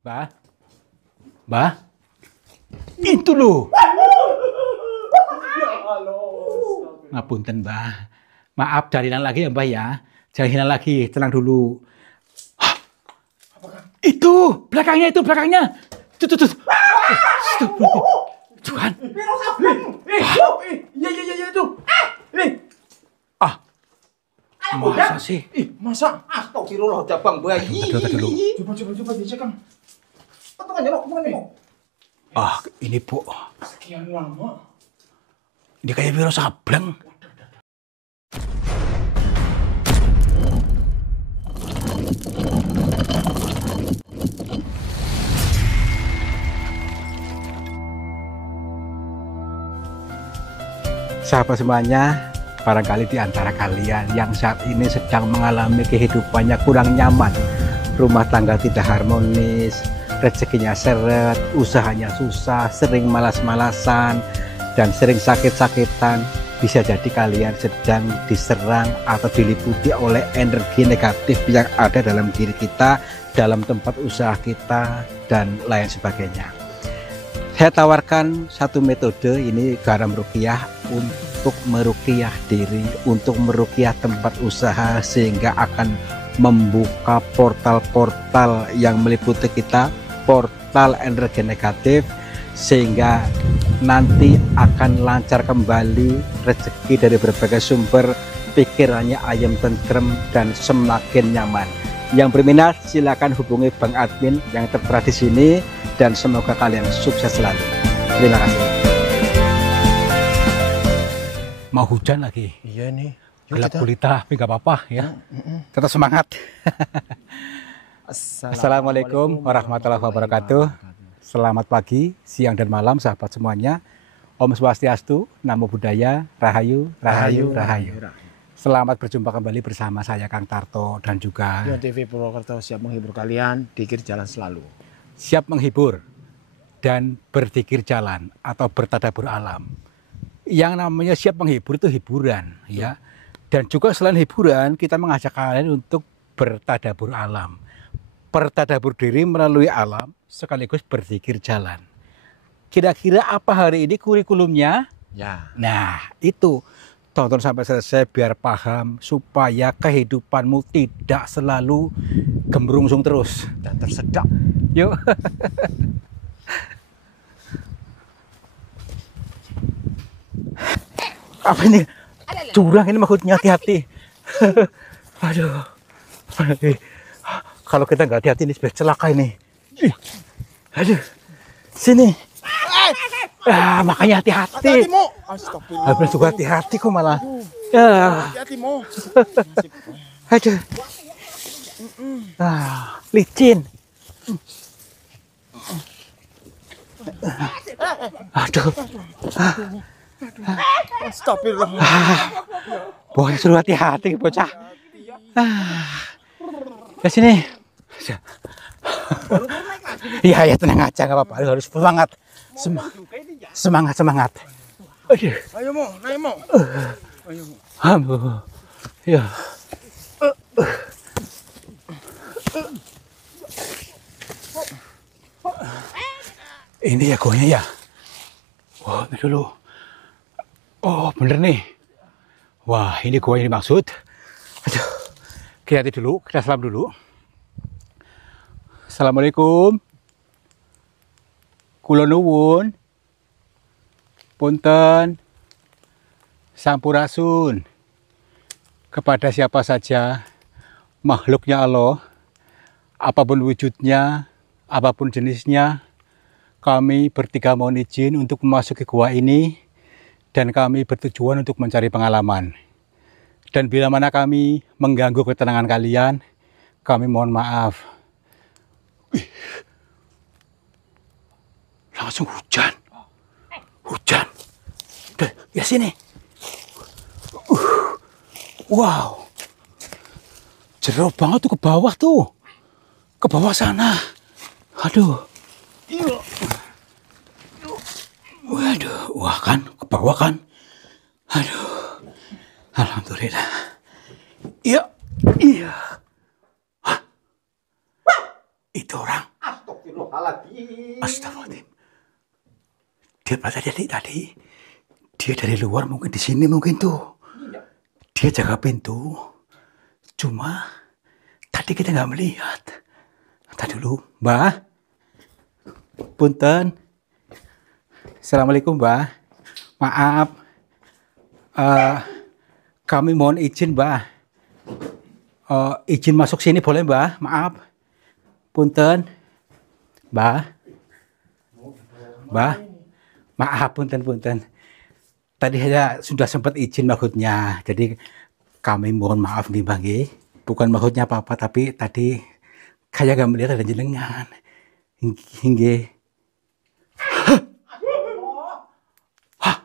Mbah, Mbah, itu loh. Ngapunten, Mbah. Maaf, jalinan lagi ya, Mbah ya. Jalinan lagi, tenang dulu. Hah, itu, belakangnya. Tuh. Tuh kan. Iya itu. Ah, masa sih? Masa? Astagfirullah, Bang bayi. Tadi dulu. Coba dicek, Kang. Potongannya kok mana? Ah, ini Bu. Sekian lama. Ini kayak Wiro Sableng. Sahabat semuanya, barangkali di antara kalian yang saat ini sedang mengalami kehidupannya kurang nyaman, rumah tangga tidak harmonis, rezekinya seret, usahanya susah, sering malas-malasan, dan sering sakit-sakitan. Bisa jadi kalian sedang diserang atau diliputi oleh energi negatif yang ada dalam diri kita, dalam tempat usaha kita, dan lain sebagainya. Saya tawarkan satu metode, ini garam ruqyah, untuk meruqyah diri, untuk meruqyah tempat usaha, sehingga akan membuka portal-portal yang meliputi kita, portal energi negatif, sehingga nanti akan lancar kembali rezeki dari berbagai sumber, pikirannya ayam tentrem dan semakin nyaman. Yang berminat silakan hubungi Bang Admin yang tertera di sini, dan semoga kalian sukses selalu. Terima kasih. Mau hujan lagi. Iya nih. Gelap gulita, tapi nggak apa-apa ya. Tetap semangat. Assalamualaikum warahmatullahi wabarakatuh. Selamat pagi, siang dan malam sahabat semuanya. Om Swastiastu, Namo Buddhaya, Rahayu. Selamat berjumpa kembali bersama saya Kang Tarto dan juga Yo TV Purwokerto siap menghibur kalian, dikir jalan selalu. siap menghibur dan berzikir jalan atau bertadabur alam. Yang namanya siap menghibur itu hiburan, ya. Dan juga selain hiburan, kita mengajak kalian untuk bertadabur alam. Bertadabur diri melalui alam sekaligus berzikir jalan. Kira-kira apa hari ini kurikulumnya? Ya. Nah, itu tonton sampai selesai biar paham supaya kehidupanmu tidak selalu gembrungsung terus Dan tersedak. Yuk. Apa ini? Curang ini maksudnya, hati-hati. Aduh. Kalau kita nggak hati-hati ini sudah celaka ini. Aduh. Sini. Makanya hati-hati. Mo. Astagfirullah. Habis juga hati-hati kok malah. Ya. Hati-hati Mo. Aduh. Licin. Aduh. Astagfirullah. Boleh suruh hati-hati bocah. Ke sini. Iya, tenang aja, nggak apa-apa. Harus semangat. Semangat. Aduh. Ayo Mo, naik Mo. Ayo Mo. Aduh. Ya. Ini ya gonya ya. Wah, ini dulu. Oh, bener nih. Wah, ini gua yang dimaksud. Aduh. Kita dulu, kita salam dulu. Assalamualaikum. Kula nuwun. Punten. Sampurasun. Kepada siapa saja makhluknya Allah, apapun wujudnya, apapun jenisnya, kami bertiga mohon izin untuk memasuki gua ini, dan kami bertujuan untuk mencari pengalaman. Dan bila mana kami mengganggu ketenangan kalian, kami mohon maaf. Langsung hujan. Udah, ya sini. Wow. Jeruk banget tuh ke bawah tuh. Ke bawah sana. Aduh. Waduh, wah kan, ke bawah kan. Aduh. Alhamdulillah. Iya. Hah? Itu orang. Astagfirullahaladzim. Astagfirullahaladzim. Dia tadi dia dari luar mungkin di sini mungkin tuh. Iya. Dia jaga pintu. Cuma tadi kita nggak melihat. Tadi dulu, Mbak. Punten. Assalamualaikum, Mbak. Maaf. Kami mohon izin, Mbak. Izin masuk sini boleh, Mbak? Maaf. Punten. Mbak. Mbak. Maaf, punten. Tadi saya sudah sempat izin maksudnya. Jadi kami mohon maaf nih, Bang. Bukan maksudnya apa-apa, tapi tadi kayak gak melihat ada jenengan. Hingga. Hah?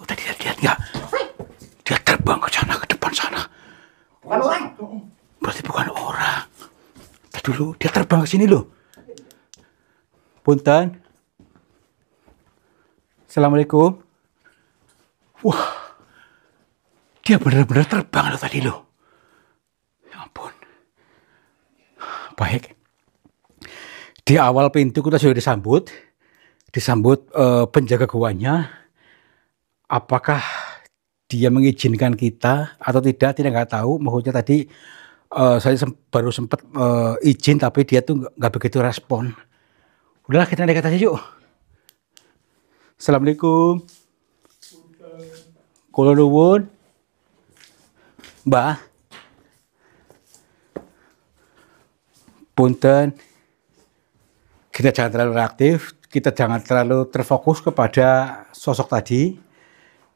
Oh, tadi lihat nggak? Dia terbang ke sana, ke depan sana. Bukan orang. Berarti bukan orang. Tadi dulu, dia terbang ke sini loh. Punten. Assalamualaikum. Wah, dia benar-benar terbang loh tadi loh. Ya ampun. Baik. Di awal pintu kita sudah disambut penjaga goanya. Apakah dia mengizinkan kita atau tidak nggak tahu. Maksudnya tadi saya baru sempat izin tapi dia tuh nggak begitu respon. Udahlah kita naik atas yuk. Assalamualaikum. Kula nuwun. Mbak. Punten. Kita jangan terlalu reaktif, kita jangan terlalu terfokus kepada sosok tadi.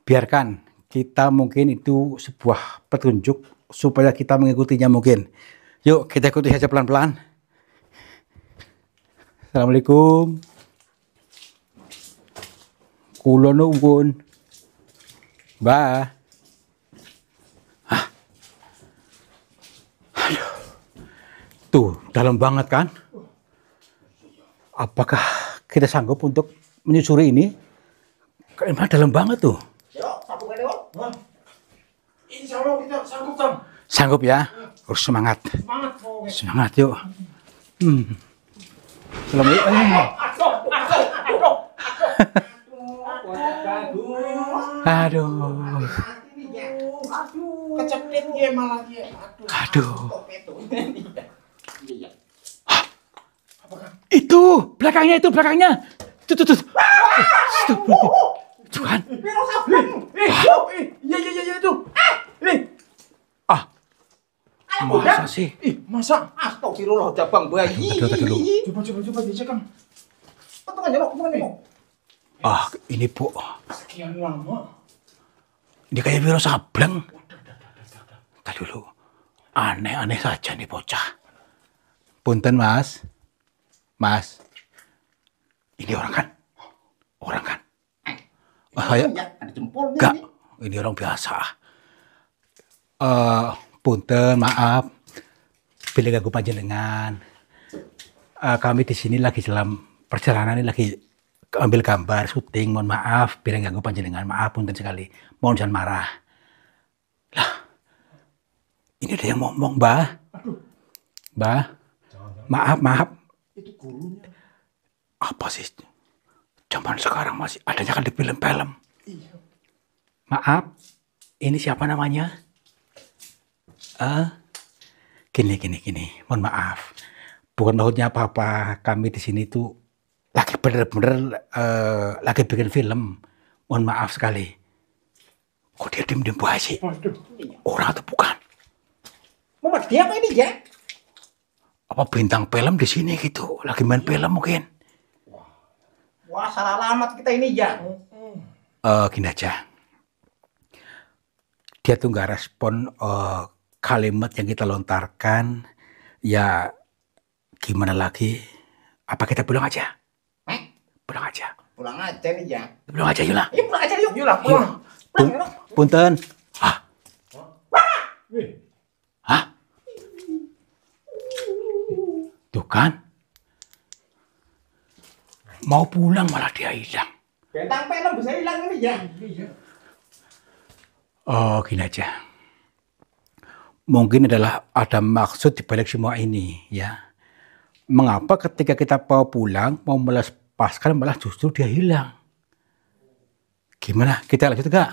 Biarkan kita mungkin itu sebuah petunjuk supaya kita mengikutinya mungkin. Yuk kita ikuti saja pelan-pelan. Assalamualaikum. Kula nuwun. Mbak. Aduh. Tuh, dalam banget kan? Apakah kita sanggup untuk menyusuri ini? Emang dalam banget tuh. Yuk, sambung aja, Bang. Insya Allah kita sanggup, Bang. Sanggup ya? Harus semangat. Semangat, Bang. Semangat yuk. Assalamualaikum. Aduh. Kecepet dia malah dia. Aduh. Itu belakangnya. Tuh. Tuh kan. Iya itu. Masa sih? Masa? Astagfirullah, Bang bayi. Tadi dulu. Coba dicek, Kang. Potongan ya, Bang. Ini Bu. Sekian lama. Ini kayak Wiro Sableng. Tadi dulu. Aneh-aneh saja nih bocah. Punten, Mas. Mas. Ini orang kan? Saya ada jempolnya. enggak. Ini orang biasa. Punten, maaf. Bila ganggu panjenengan. Kami di sini lagi dalam perjalanan ini lagi ambil gambar, syuting. Mohon maaf, bila ganggu panjenengan. Maaf, punten sekali. Mohon jangan marah. Lah, ini ada yang ngomong, Mbah. Mbah, maaf. Itu gurunya. Apa sih? Zaman sekarang masih adanya kan di film-film. Iya. Maaf, ini siapa namanya? Gini. Mohon maaf. Bukan maksudnya apa-apa. Kami di sini tuh lagi bener-bener lagi bikin film. Mohon maaf sekali. Kok dia diem-diem buah sih? Waduh. Orang atau bukan? Mau dia apa ini, ya? Apa bintang film di sini gitu? Lagi main film mungkin? Wah, salah alamat kita ini, ya. Gini aja. Dia tuh nggak respon kalimat yang kita lontarkan. Ya gimana lagi? Apa kita pulang aja? Pulang aja. Pulang aja nih, ya. Pulang aja yuk lah. Yuk, pulang aja yuk. Yuk lah, pulang. Punten. Hah? Tuh kan? Mau pulang malah dia hilang. Bentang film bisa hilang ini, ya. Gini aja. Mungkin ada maksud di balik semua ini, ya. Mengapa ketika kita mau pulang, mau melepaskan malah justru dia hilang? Gimana? Kita lanjut nggak?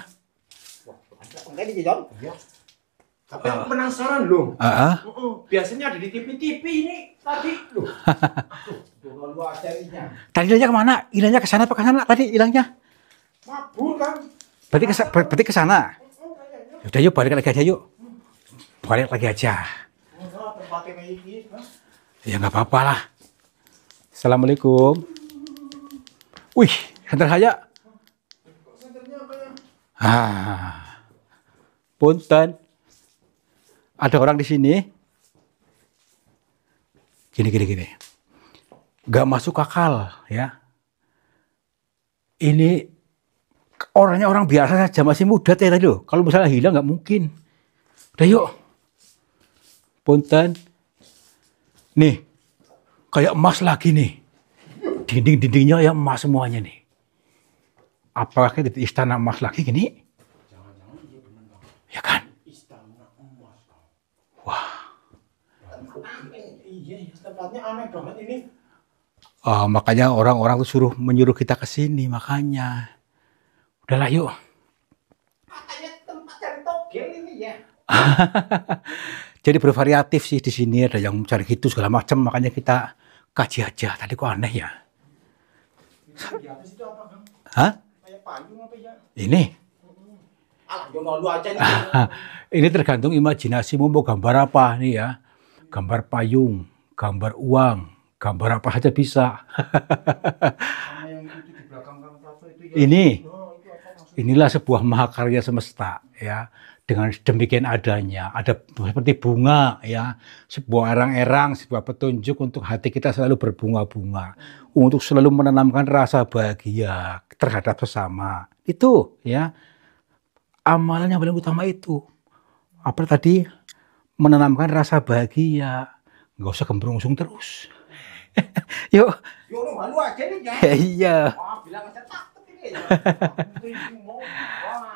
Enggak nih, Jon. Iya. Tapi aku penasaran loh. Biasanya ada di TV-TV ini tadi loh. Aduh, lu acaranya. Tadi hilangnya kemana? Hilangnya ke sana apa ke sana tadi hilangnya? Mabur kan? Berarti ke sana. Udah yuk balik lagi aja yuk. Balik lagi aja. Tempatnya kayak gini. Ya nggak apa-apa lah. Assalamualaikum. Wih, senter saya. Senternya apa ya? Punten. Ada orang di sini. Gini. Gak masuk akal ya. Ini orangnya orang biasa saja, masih muda tadi loh. Kalau misalnya hilang nggak mungkin. Udah yuk. Punten. Nih, kayak emas lagi nih. Dinding-dindingnya ya emas semuanya nih. Apakah di istana emas lagi gini? Jangan-jangan iya bener Bang. Ya kan? Istana emas Bang. Wah. Iya, tempatnya aneh banget ini. Makanya orang-orang tuh menyuruh kita ke sini makanya. Udahlah yuk. Katanya tempat cari togel ini ya. Jadi bervariatif sih di sini, ada yang cari gitu segala macam, makanya kita kaji aja. Tadi kok aneh ya? Di atas itu apa Bang? Hah? Kayak payung apa ya? Ini? Alah, Jon lu aja nih. Ini tergantung imajinasimu mau gambar apa nih ya. Gambar payung, gambar uang, gambar apa saja bisa. Sama yang itu di belakang Kang Prato itu ya. Ini, Oh, itu apa maksudnya? inilah sebuah mahakarya semesta ya. Dengan demikian adanya, ada seperti bunga ya, sebuah erang-erang, sebuah petunjuk untuk hati kita selalu berbunga-bunga, untuk selalu menanamkan rasa bahagia terhadap sesama. Itu ya, amalan yang paling utama itu. Apa tadi? Menanamkan rasa bahagia, nggak usah gembrungsung terus. Yuk. Yo, lu aja nih ya. Iya. Wah, bilang aja takut ini ya. Wah,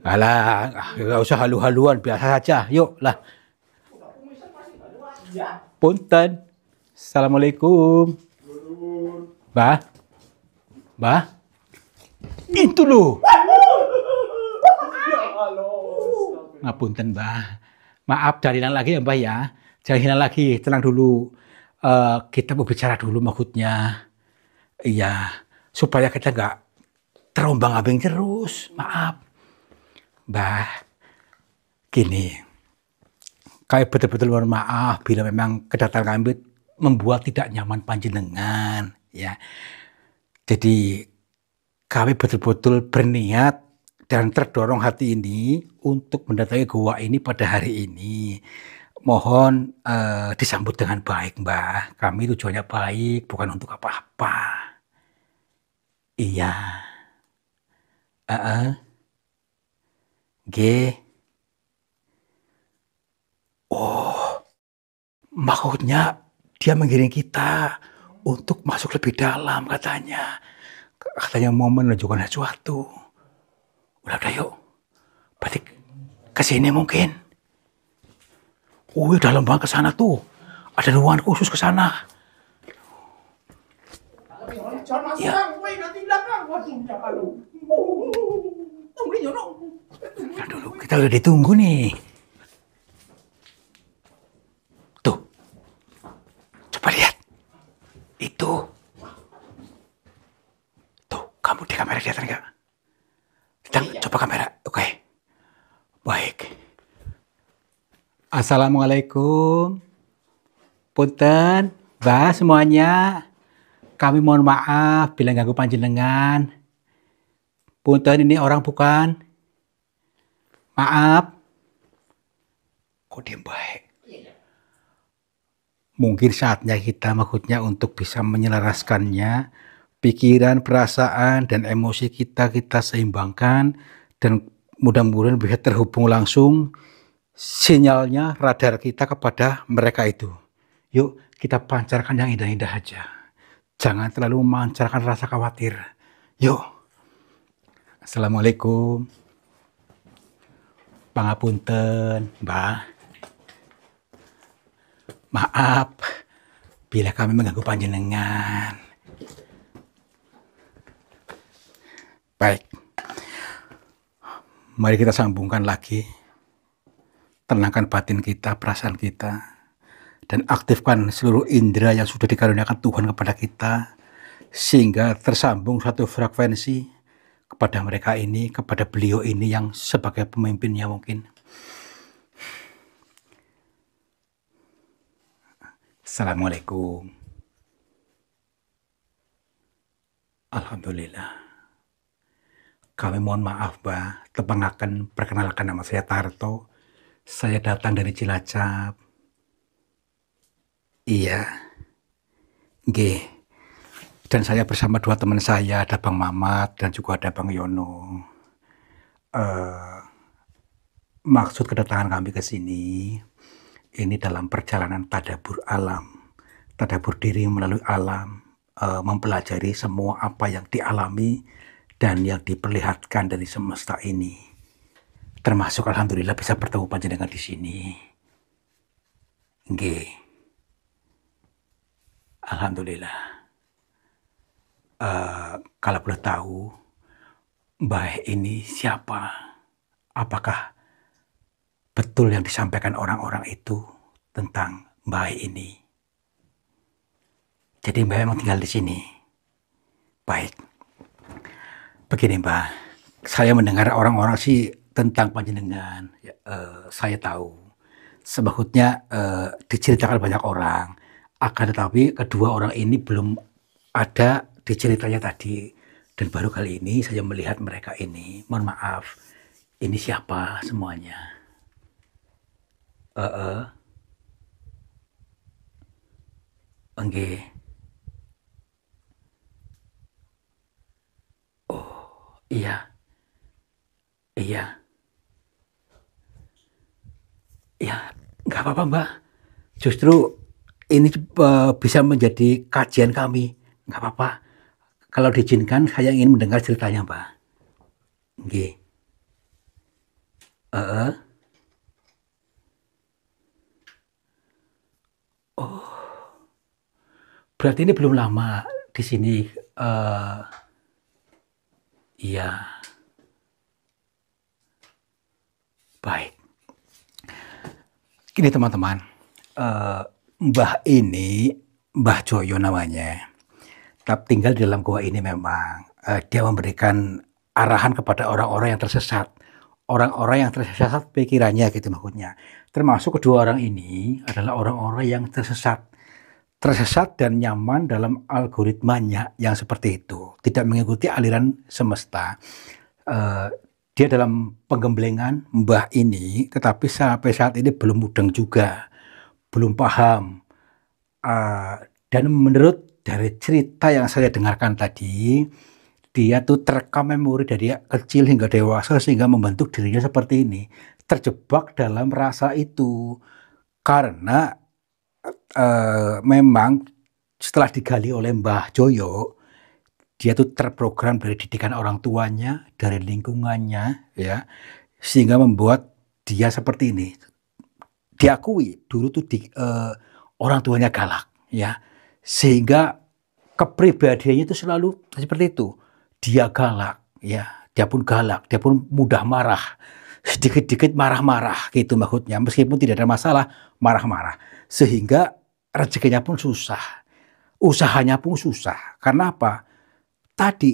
Alah, nggak usah halu-haluan, biasa saja. Yuk lah. Punten. Assalamualaikum. Mbah. Mbah. Itu loh. Ngapunten, Mbah. Maaf, jangan hilang lagi ya, Mbah ya. Jangan hilang lagi, tenang dulu. Kita mau bicara dulu maksudnya. Iya, supaya kita nggak terombang-ambing terus. Maaf. Mbah, gini, kami betul-betul mohon maaf bila memang kedatangan kami membuat tidak nyaman panjenengan, ya. Jadi kami betul-betul berniat dan terdorong hati ini untuk mendatangi gua ini pada hari ini. Mohon disambut dengan baik, Mbah. Kami tujuannya baik, bukan untuk apa-apa. Iya. G. Oh, maksudnya dia mengiring kita untuk masuk lebih dalam katanya. Katanya mau menunjukkan sesuatu. Udah yuk. Berarti ke sini mungkin. Dalam banget ke sana tuh. Ada ruangan khusus ke sana. Jangan masuk Ya. Bang, woi nanti belakang. Waduh, jangan lu. Tungguin Jono. Nah dulu, kita udah ditunggu nih. Tuh. Coba lihat. Itu. Tuh, kamu di kamera kelihatan nggak? Coba kamera. Oke. Baik. Assalamualaikum. Punten, Mbah semuanya. Kami mohon maaf bila ganggu panjenengan. Punten, ini orang bukan? Maaf. Kok diem baik? Mungkin saatnya kita maksudnya untuk bisa menyelaraskannya. Pikiran, perasaan, dan emosi kita seimbangkan. Dan mudah-mudahan bisa terhubung langsung sinyalnya radar kita kepada mereka itu. Yuk kita pancarkan yang indah-indah aja. Jangan terlalu memancarkan rasa khawatir. Yuk. Assalamualaikum. Pangapunten, Mbah. Maaf, bila kami mengganggu panjenengan. Baik, mari kita sambungkan lagi. Tenangkan batin kita, perasaan kita, dan aktifkan seluruh indera yang sudah dikaruniakan Tuhan kepada kita, sehingga tersambung satu frekuensi kepada mereka ini, kepada beliau ini yang sebagai pemimpinnya mungkin. Assalamualaikum. Alhamdulillah. Kami mohon maaf, Mbak. Tepangaken perkenalkan nama saya Tarto. Saya datang dari Cilacap. Iya. Nggih. Dan saya bersama dua teman saya, ada Bang Mamat dan juga ada Bang Yono. Maksud kedatangan kami ke sini, ini dalam perjalanan tadabur alam. Tadabur diri melalui alam, mempelajari semua apa yang dialami dan yang diperlihatkan dari semesta ini. Termasuk alhamdulillah bisa bertemu panjenengan di sini. Nggih. Alhamdulillah. Kalau boleh tahu, Mbah ini siapa? Apakah betul yang disampaikan orang-orang itu tentang Mbah ini? Jadi Mbah memang tinggal di sini. Baik. Begini Mbah, saya mendengar orang-orang sih tentang panjenengan, saya tahu. Sebetulnya diceritakan banyak orang, akan tetapi kedua orang ini belum ada di ceritanya tadi. Dan baru kali ini saya melihat mereka ini. Mohon maaf, ini siapa semuanya? Nggih. Oh, iya. Iya. Ya, nggak apa-apa Mbak. Justru ini bisa menjadi kajian kami. Nggak apa-apa. Kalau diizinkan, saya ingin mendengar ceritanya Mbak. Nggih. Oh, berarti ini belum lama di sini. Iya. Baik. Gini teman-teman, Mbah ini, Mbah Joyo namanya. Tinggal di dalam gua ini memang dia memberikan arahan kepada orang-orang yang tersesat. Orang-orang yang tersesat pikirannya gitu maksudnya. Termasuk kedua orang ini adalah orang-orang yang tersesat. Tersesat dan nyaman dalam algoritmanya yang seperti itu. Tidak mengikuti aliran semesta. Dia dalam penggemblengan Mbah ini, tetapi sampai saat ini belum mudeng juga, belum paham. Dan menurut dari cerita yang saya dengarkan tadi, dia tuh terekam memori dari kecil hingga dewasa sehingga membentuk dirinya seperti ini. Terjebak dalam rasa itu. Karena memang setelah digali oleh Mbah Joyo, dia tuh terprogram dari didikan orang tuanya, dari lingkungannya, ya, sehingga membuat dia seperti ini. Diakui dulu tuh orang tuanya galak, ya, sehingga kepribadiannya itu selalu seperti itu. Dia galak, ya, dia pun galak, dia pun mudah marah, sedikit-sedikit marah-marah, gitu maksudnya. Meskipun tidak ada masalah, marah-marah, sehingga rezekinya pun susah, usahanya pun susah. Karena apa? Tadi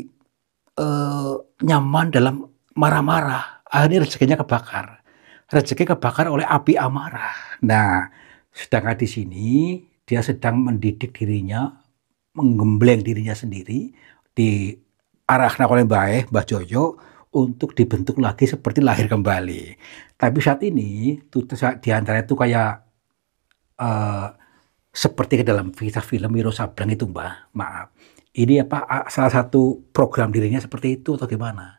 nyaman dalam marah-marah, akhirnya rezekinya kebakar. Rezeki kebakar oleh api amarah. Nah, sedangkan di sini dia sedang mendidik dirinya, menggembleng dirinya sendiri, diarahkan oleh Mbah Joyo untuk dibentuk lagi seperti lahir kembali. Tapi saat ini di antara itu kayak seperti ke dalam film Wiro Sableng itu Mbah, maaf. Ini apa salah satu program dirinya seperti itu atau gimana?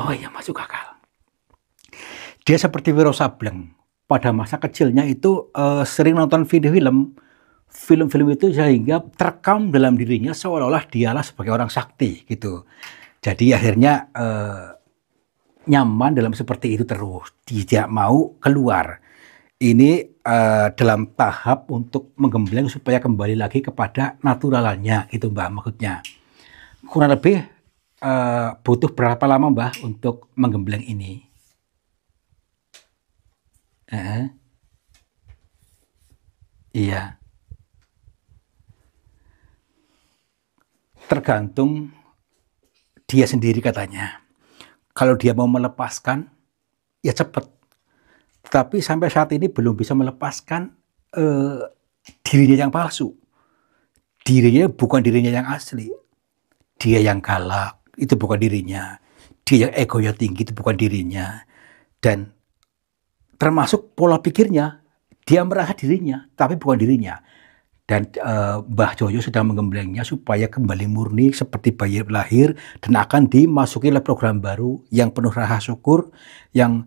Oh iya, masuk akal. Dia seperti Wiro Sableng. Pada masa kecilnya itu sering nonton film-film itu sehingga terekam dalam dirinya seolah-olah dialah sebagai orang sakti gitu. Jadi akhirnya nyaman dalam seperti itu terus, tidak mau keluar. Ini dalam tahap untuk menggembleng supaya kembali lagi kepada naturalannya, gitu Mbak maksudnya. Kurang lebih butuh berapa lama Mbak untuk menggembleng ini? Iya. Tergantung dia sendiri katanya. Kalau dia mau melepaskan, ya cepat. Tapi sampai saat ini belum bisa melepaskan dirinya yang palsu. Dirinya bukan dirinya yang asli. Dia yang galak, itu bukan dirinya. Dia yang egonya tinggi, itu bukan dirinya. Dan termasuk pola pikirnya, dia merasa dirinya, tapi bukan dirinya. Dan Mbah Joyo sedang menggemblengnya supaya kembali murni seperti bayi lahir dan akan dimasuki oleh program baru yang penuh rasa syukur, yang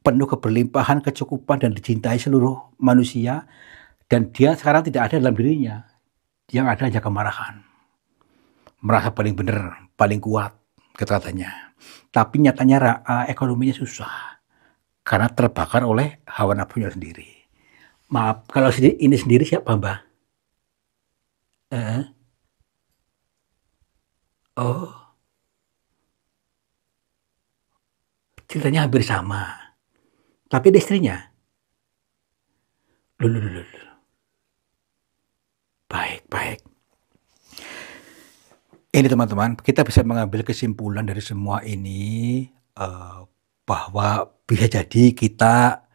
penuh keberlimpahan, kecukupan dan dicintai seluruh manusia. Dan dia sekarang tidak ada dalam dirinya, yang ada hanya kemarahan, merasa paling benar, paling kuat katanya. Tapi nyatanya ekonominya susah karena terbakar oleh hawa nafsunya sendiri. Maaf, kalau ini sendiri siapa Mbak? Oh, ceritanya hampir sama. Tapi ada istrinya? Loh. Baik. Ini teman-teman, kita bisa mengambil kesimpulan dari semua ini bahwa bisa jadi kita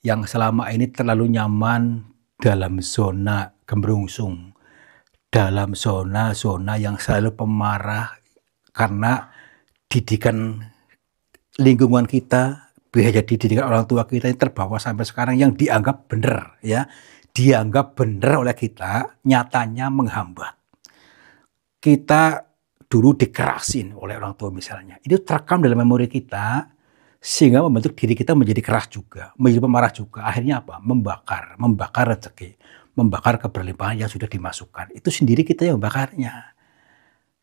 yang selama ini terlalu nyaman dalam zona gembrungsung, dalam zona yang selalu pemarah karena didikan lingkungan kita, bisa jadi didikan orang tua kita yang terbawa sampai sekarang yang dianggap benar, ya, dianggap benar oleh kita, nyatanya menghambat. Kita dulu dikerasin oleh orang tua misalnya, itu terekam dalam memori kita sehingga membentuk diri kita menjadi keras juga, menjadi pemarah juga. Akhirnya apa? Membakar rezeki, membakar keberlimpahan yang sudah dimasukkan. Itu sendiri kita yang membakarnya.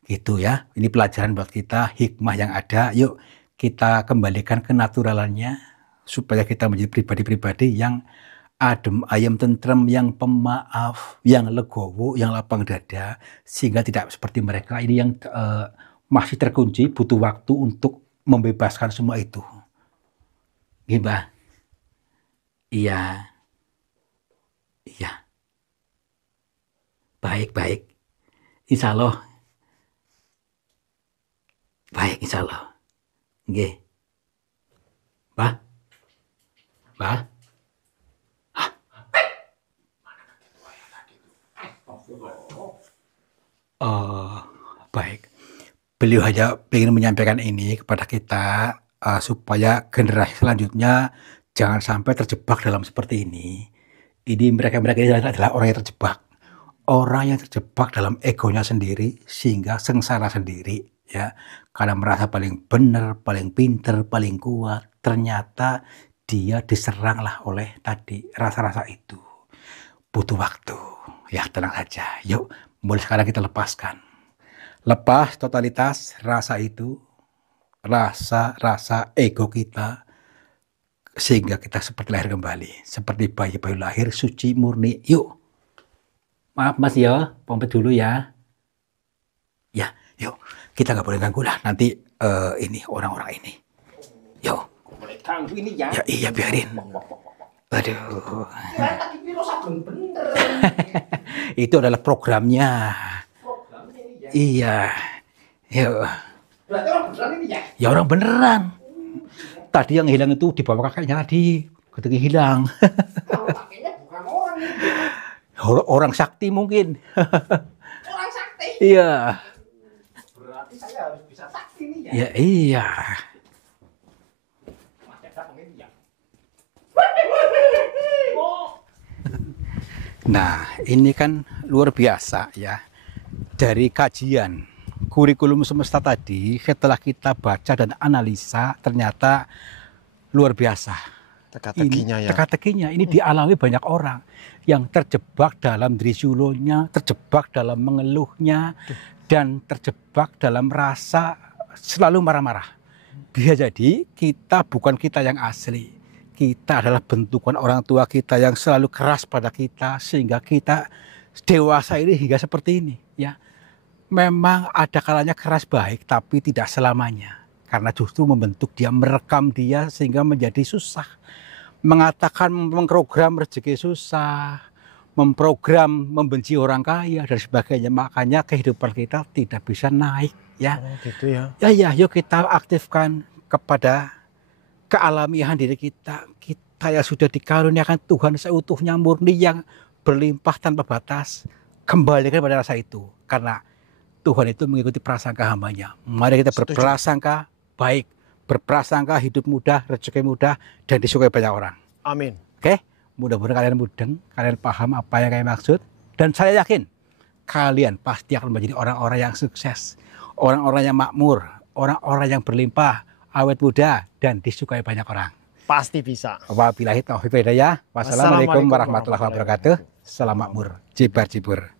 Gitu ya. Ini pelajaran buat kita, hikmah yang ada. Yuk kita kembalikan ke naturalannya supaya kita menjadi pribadi-pribadi yang adem, ayem, tentrem, yang pemaaf, yang legowo, yang lapang dada, sehingga tidak seperti mereka ini yang masih terkunci, butuh waktu untuk membebaskan semua itu. Gimana? Iya. Baik. Insya Allah. Baik, insya Allah. Nggih. Bah? Baik. Beliau hanya ingin menyampaikan ini kepada kita supaya generasi selanjutnya jangan sampai terjebak dalam seperti ini. Ini mereka ini adalah orang yang terjebak. Orang yang terjebak dalam egonya sendiri sehingga sengsara sendiri, ya. Karena merasa paling benar, paling pinter, paling kuat. Ternyata dia diseranglah oleh tadi rasa-rasa itu. Butuh waktu. Ya, tenang saja. Yuk, mulai sekarang kita lepaskan. Lepas totalitas rasa itu, rasa ego kita, sehingga kita seperti lahir kembali, seperti bayi-bayi lahir suci murni. Yuk, maaf Mas ya, pompet dulu ya. Ya, yuk, kita nggak boleh ganggu lah. Nanti ini orang-orang ini. Yuk. Boleh ganggu ini ya? Ya iya biarin. Aduh. Itu adalah programnya. Iya. Yuk. Berarti orang beneran ini ya? Ya orang beneran. Tadi yang hilang itu dibawa kakeknya tadi. Ketika hilang. Kalau kakeknya bukan orang ini. Orang sakti mungkin. Orang sakti? Iya. Berarti saya harus bisa sakti nih ya? Ya iya. Nah, ini kan luar biasa ya. Dari kajian kurikulum semesta tadi, setelah kita baca dan analisa, ternyata luar biasa. Teka-tekinya ini dialami banyak orang yang terjebak dalam drisulonya, terjebak dalam mengeluhnya, dan terjebak dalam rasa selalu marah-marah. Bisa jadi kita bukan kita yang asli. Kita adalah bentukan orang tua kita yang selalu keras pada kita sehingga kita dewasa ini hingga seperti ini, ya. Memang ada kalanya keras baik tapi tidak selamanya. Karena justru membentuk dia, merekam dia sehingga menjadi susah. Mengatakan memprogram rezeki susah, memprogram membenci orang kaya dan sebagainya. Makanya kehidupan kita tidak bisa naik, ya. Oh, gitu ya. Ya, yuk kita aktifkan kepada kealamian diri kita. Kita yang sudah dikaruniakan Tuhan seutuhnya murni yang berlimpah tanpa batas. Kembalikan pada rasa itu. Karena Tuhan itu mengikuti prasangka hambanya. Mari kita berprasangka baik. Berprasangka hidup mudah, rezeki mudah, dan disukai banyak orang. Amin. Oke, mudah-mudahan kalian mudeng, kalian paham apa yang kalian maksud. Dan saya yakin, kalian pasti akan menjadi orang-orang yang sukses. Orang-orang yang makmur, orang-orang yang berlimpah, awet muda, dan disukai banyak orang. Pasti bisa. Wabillahi taufiq wal hidayah. Wassalamualaikum warahmatullahi wabarakatuh. Salam makmur. Jibar-jibur.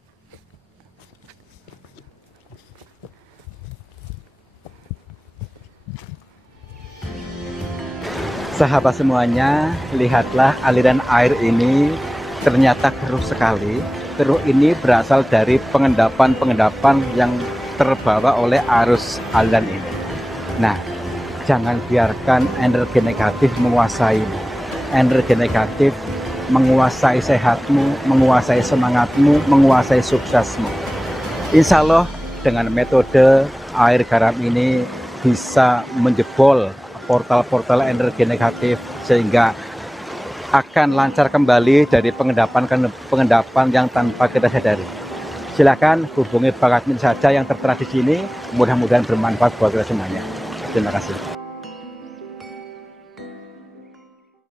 Sahabat semuanya, lihatlah aliran air ini ternyata keruh sekali. Keruh ini berasal dari pengendapan-pengendapan yang terbawa oleh arus aliran ini. Nah, jangan biarkan energi negatif menguasaimu. Energi negatif menguasai sehatmu, menguasai semangatmu, menguasai suksesmu. Insya Allah dengan metode air garam ini bisa menjebol portal-portal energi negatif sehingga akan lancar kembali dari pengendapan yang tanpa kita sadari. Silakan hubungi Bang Admin saja yang tertera di sini. Mudah-mudahan bermanfaat buat kita semuanya. Terima kasih.